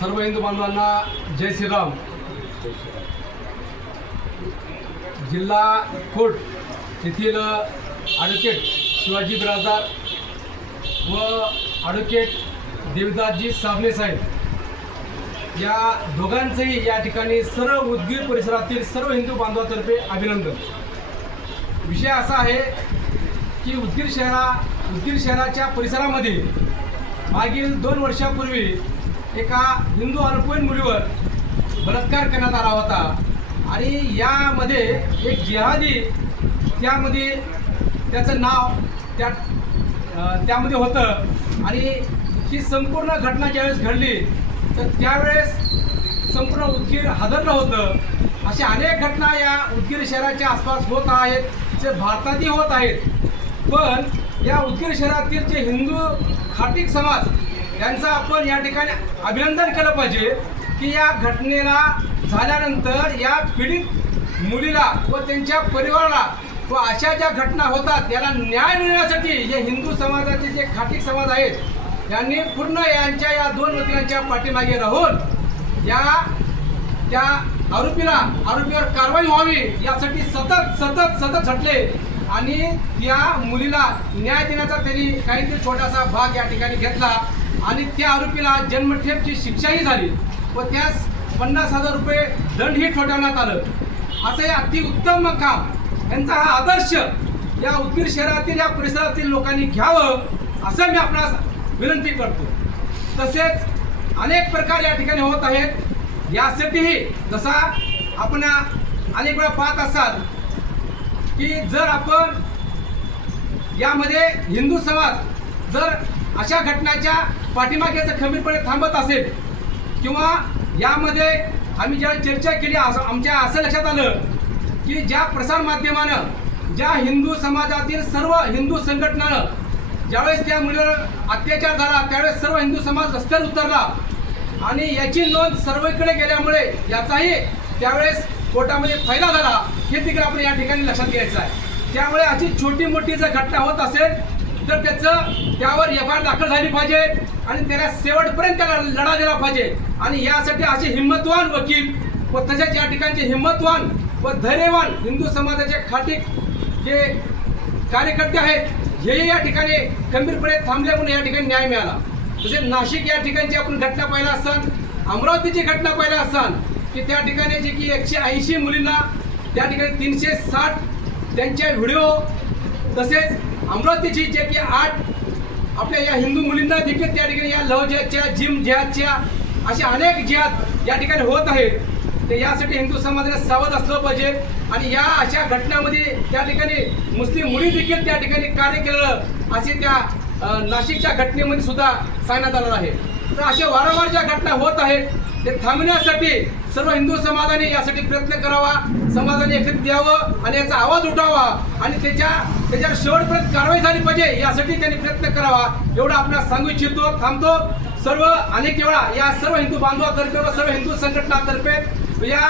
सर्व हिंदू बांधवांना जय श्रीराम। जिल्हा कोर्ट येथील ॲडव्होकेट शिवाजी बिराजदार व ॲडव्होकेट देवदासजी साबणे साहेब या दोघांचेही या ठिकाणी सर्व उदगीर परिसरातील सर्व हिंदू बांधवांतर्फे अभिनंदन। विषय असा आहे की उदगीर शहराच्या परिसरामध्ये मागील 2 वर्षापूर्वी एका हिंदू अल्पवयीन मुलीवर बलात्कार करण्यात आला होता आणि यामध्ये एक जिहादी त्यामध्ये त्याचं नाव त्यामध्ये होतं आणि ही संपूर्ण घटना ज्यावेळेस घडली तर त्यावेळेस संपूर्ण उदगीर हादरलं होतं। अशा अनेक घटना या उदगीर शहराच्या आसपास होत आहेत, जे भारतातही होत आहेत। पण या उदगीर शहरातील जे हिंदू खाटीक समाज यांचं आपण या ठिकाणी अभिनंदन केलं पाहिजे की या घटनेला झाल्यानंतर या पीडित मुलीला व त्यांच्या परिवाराला व अशा ज्या घटना होतात याला न्याय मिळण्यासाठी जे हिंदू समाजाचे जे खाटीक समाज आहेत यांनी पूर्ण यांच्या या 2 वकिलांच्या पाठीमागे राहून त्या आरोपीवर कारवाई व्हावी यासाठी सतत झटले आणि त्या मुलीला न्याय देण्याचा त्यांनी काहीतरी छोटासा भाग या ठिकाणी घेतला आणि त्या आरोपीला जन्मठेपची शिक्षाही झाली व त्यास 50,000 रुपये दंडही ठोठावण्यात आलं। असं हे अतिउत्तम काम यांचा हा आदर्श या उदगीर शहरातील या परिसरातील लोकांनी घ्यावं असं मी आपणास विनंती करतो। तसेच अनेक प्रकार या ठिकाणी होत आहेत। यासाठीही जसा आपण अनेक वेळा पाहत असाल की जर आपण यामध्ये हिंदू समाज जर अशा घटनाच्या पाठीमागे जर खंबीरपणे थांबत असेल किंवा यामध्ये आम्ही ज्या चर्चा केली आमच्या असं लक्षात आलं की ज्या प्रसारमाध्यमानं ज्या हिंदू समाजातील सर्व हिंदू संघटनानं ज्यावेळेस त्या मुलीवर अत्याचार झाला त्यावेळेस सर्व हिंदू समाज रस्त्यावर उतरला आणि याची नोंद सर्वकडे गेल्यामुळे याचाही त्यावेळेस कोर्टामध्ये फायदा झाला हे देखील आपण या ठिकाणी लक्षात घ्यायचं आहे। त्यामुळे अशी छोटी मोठी जर घटना होत असेल तर त्यावर एफआयआर दाखल झाली पाहिजे आणि त्याला शेवटपर्यंत त्याला लढा दिला पाहिजे आणि यासाठी असे हिंमतवान वकील व तसेच या ठिकाणचे हिंमतवान व धैर्यवान हिंदू समाजाचे खाटीक जे कार्यकर्ते आहेत हेही या ठिकाणी खंबीरपणे थांबल्यामुळे या ठिकाणी न्याय मिळाला। तसेच नाशिक या ठिकाणची आपण घटना पाहिला असाल, अमरावतीची घटना पाहिला असाल की त्या ठिकाणी जे की 180 मुलींना त्या ठिकाणी 360 त्यांच्या व्हिडिओ, तसेच अमरावतीची जे की 8 आपल्या या हिंदू मुलींना देखील त्या ठिकाणी या लव जिहादच्या जिम जिहादच्या अशा अनेक जिहाद या ठिकाणी होत आहेत। ते यासाठी हिंदू समाजाने सावध असलं पाहिजे आणि या अशा घटनांमध्ये त्या ठिकाणी मुस्लिम मुली देखील त्या ठिकाणी कार्य केलं असे त्या नाशिकच्या घटनेमध्ये सुद्धा सांगण्यात आलं आहे। तर अशा वारंवार ज्या घटना होत आहेत ते थांबण्यासाठी सर्व हिंदू समाजाने यासाठी प्रयत्न करावा, समाजाने एकत्रित यावं आणि याचा आवाज उठावा आणि त्याच्यावर शेवटपर्यंत कारवाई झाली पाहिजे यासाठी त्यांनी प्रयत्न करावा एवढं आपल्याला सांगू इच्छितो। थांबतो। सर्व अनेक वेळा या सर्व हिंदू बांधवांतर्फे व सर्व हिंदू संघटनांतर्फे या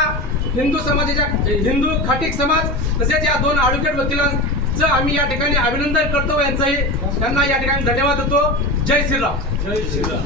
हिंदू समाजाच्या हिंदू खाटीक समाज तसेच या 2 ॲडव्होकेट वकिलांचं आम्ही या ठिकाणी अभिनंदन करतो, यांचंही त्यांना या ठिकाणी धन्यवाद देतो। जय श्रीराम। जय श्रीराम।